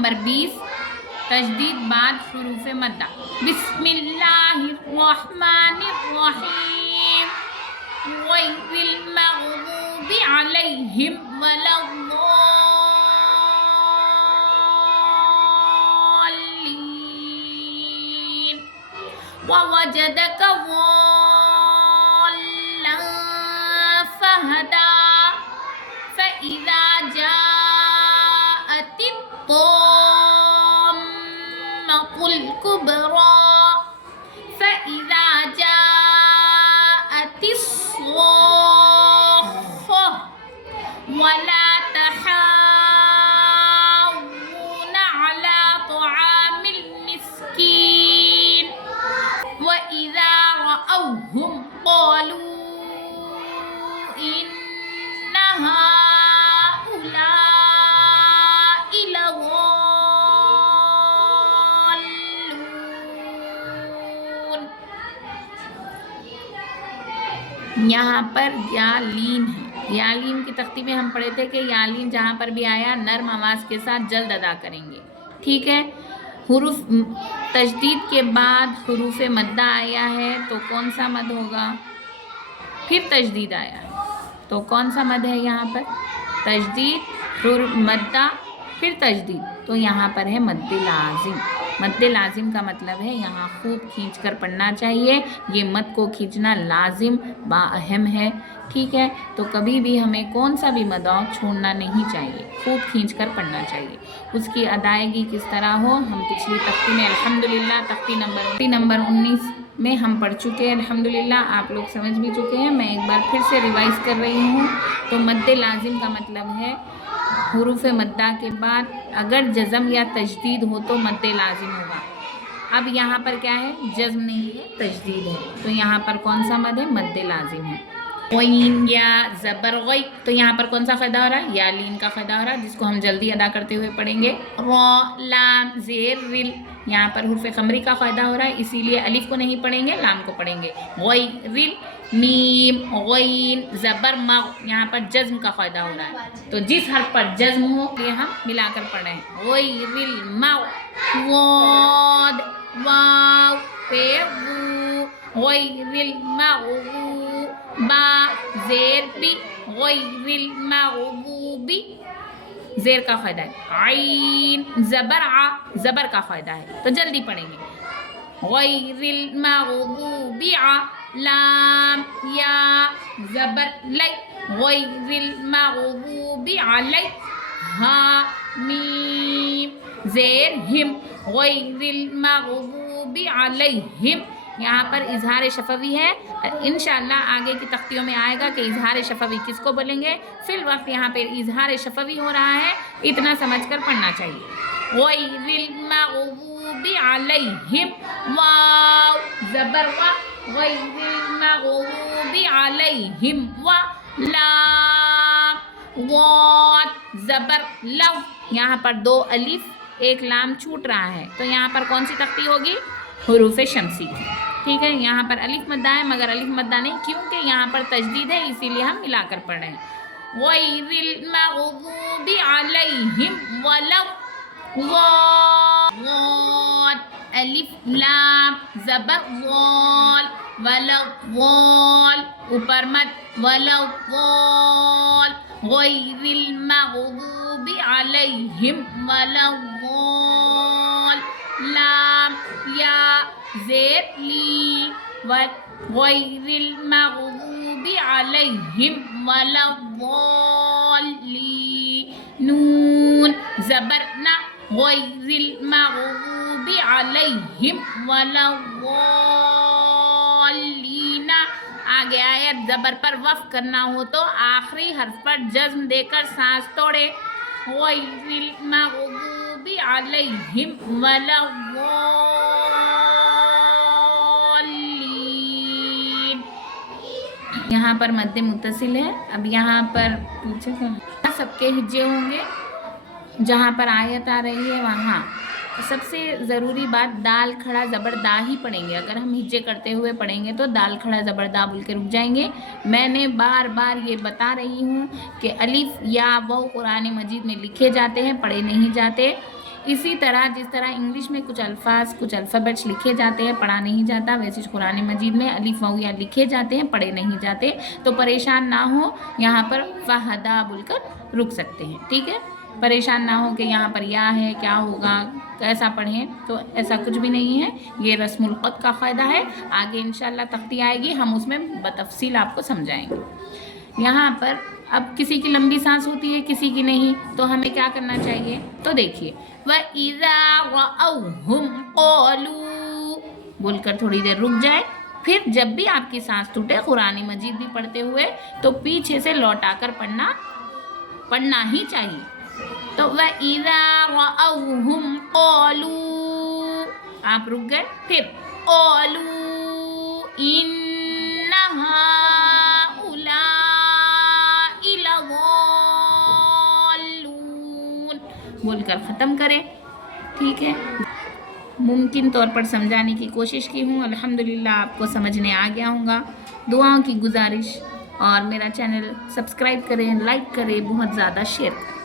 Number 20 تجدید بعد حروف مدہ. بسم اللہ الرحمن الرحیم غیر المغضوب علیہم ولا الضالین ووجدک ضالا فہدا فإذا جاءت الطامة الكبرى فإذا جاءت الصاخة ولا تحاضون على طعام المسكين وإذا رأوهم قالوا إن هؤلاء لضالون. یہاں پر یا لین ہے. یا لین کی تختی میں ہم پڑھے تھے کہ یا لین جہاں پر بھی آیا نرم آواز کے ساتھ جلد ادا کریں گے. ٹھیک ہے. حروف تجدید کے بعد حروف مدہ آیا ہے تو کون سا مد ہوگا؟ پھر تجدید آیا ہے تو کون سا مد ہے یہاں پر؟ تجدید، مدہ، پھر تجدید. تو یہاں پر ہے مد لازم. مد لازم کا مطلب ہے یہاں خوب کھینچ کر پڑھنا چاہیے. یہ مد کو کھینچنا لازم با اہم ہے. ٹھیک ہے. تو کبھی بھی ہمیں کون سا بھی مد چھوڑنا نہیں چاہیے، خوب کھینچ کر پڑھنا چاہیے. اس کی ادائیگی کس طرح ہو ہم پچھلی تختی میں الحمدللہ تختی نمبر 19 میں ہم پڑھ چکے ہیں. الحمدللہ آپ لوگ سمجھ بھی چکے ہیں. میں ایک بار پھر سے ریوائز کر رہی ہوں. تو مد لازم کا مطلب ہے حروف مدہ کے بعد اگر جزم یا تجدید ہو تو مد لازم ہوگا. اب یہاں پر کیا ہے؟ جزم نہیں ہے، تجدید ہے. تو یہاں پر کون سا مد ہے؟ مد لازم ہے. غین یا زبر غی. تو یہاں پر کون سا قاعدہ ہو رہا ہے؟ یا لین کا قاعدہ ہو رہا ہے جس کو ہم جلدی ادا کرتے ہوئے پڑھیں گے. را لام زیر رل. یہاں پر حرف قمری کا قاعدہ ہو رہا ہے اسی لیے الف کو نہیں پڑھیں گے، لام کو پڑھیں گے. غی رل میم غین زبر مغ. یہاں پر جزم کا قاعدہ ہو رہا ہے تو جس حرف پر جزم ہو یہ ہم ملا کر پڑھ رہے ہیں. غی رل مغ واد واو پہ وو غی رل مغضوب با زیر بی غیر المغضوب زیر کا قاعدہ ہے. عین زبر ع زبر کا قاعدہ ہے تو جلدی پڑھیں گے. غیر المغضوب ع لام یا زبر لی غیر المغضوب علی ہا میم زیر ہم غیر المغضوب علیہم. یہاں پر اظہار شفوی ہے. انشاءاللہ آگے کی تختیوں میں آئے گا کہ اظہار شفوی کس کو بولیں گے. فی الوقت یہاں پہ اظہار شفوی ہو رہا ہے، اتنا سمجھ کر پڑھنا چاہیے. غیر المغضوب علیہم واو زبر و غیر المغضوب علیہم و لام ضاد زبر لو. یہاں پر 2 الف 1 لام چھوٹ رہا ہے تو یہاں پر کون سی تختی ہوگی؟ حروف شمسی کی. ٹھیک ہے. یہاں پر الف مدہ ہے مگر الف مدہ نہیں کیونکہ یہاں پر تجدید ہے اسی لیے ہم ملا کر پڑھ رہے ہیں. غیر المغضوب علیہم ولا ضاد الف لام زبر ضال ولا ضال اوپر مد ولا ضال غیر المغضوب علیہم ولا ضال لام یا زیر لی غیر المغضوب علیہم ولا الضالین نون زبر نا غیر المغضوب علیہم ولا الضالین. آگے آیت زبر پر وقف کرنا ہو تو آخری حرف پر جزم دے کر سانس توڑے. غیر المغضوب علیہم ولا الضالین. یہاں پر مد متصل ہے. اب یہاں پر پیچھے سب کے ہجے ہوں گے. جہاں پر آیت آ رہی ہے وہاں سب سے ضروری بات دال کھڑا زبر دا ہی پڑھیں گے. اگر ہم ہجے کرتے ہوئے پڑھیں گے تو دال کھڑا زبر دا بول کے رک جائیں گے. میں نے بار بار یہ بتا رہی ہوں کہ الف یا واو قرآن مجید میں لکھے جاتے ہیں، پڑھے نہیں جاتے. اسی طرح جس طرح انگلش میں کچھ الفاظ کچھ الفابیٹس لکھے جاتے ہیں پڑھا نہیں جاتا، ویسے قرآن مجید میں الف واو یا لکھے جاتے ہیں پڑھے نہیں جاتے، تو پریشان نہ ہو، یہاں پر فہدا بول کر رک سکتے ہیں، ٹھیک ہے، پریشان نہ ہو کہ یہاں پر یا ہے کیا ہوگا کیسا پڑھیں، تو ایسا کچھ بھی نہیں ہے، یہ رسم الخط کا فائدہ ہے، آگے انشاءاللہ تختی آئے گی ہم اس میں بتفصیل آپ کو سمجھائیں گے۔ یہاں پر اب کسی کی لمبی سانس ہوتی ہے کسی کی نہیں، تو ہمیں کیا کرنا چاہیے، تو دیکھیے وَإِذَا رَأَوْهُمْ قَالُوا بول کر تھوڑی دیر رک جائے، پھر جب بھی آپ کی سانس ٹوٹے قرآن مجید بھی پڑھتے ہوئے تو پیچھے سے لوٹا کر پڑھنا ہی چاہیے، تو وَإِذَا رَأَوْهُمْ قَالُوا آپ رک گئے، پھر قَالُوا إِنَّ هَؤُلَاءِ لَضَالُّونَ بول کر ختم کریں، ٹھیک ہے، ممکن طور پر سمجھانے کی کوشش کی ہوں، الحمدللہ آپ کو سمجھنے آ گیا ہوں گا، دعاؤں کی گزارش، اور میرا چینل سبسکرائب کریں، لائک کریں، بہت زیادہ شیئر کریں۔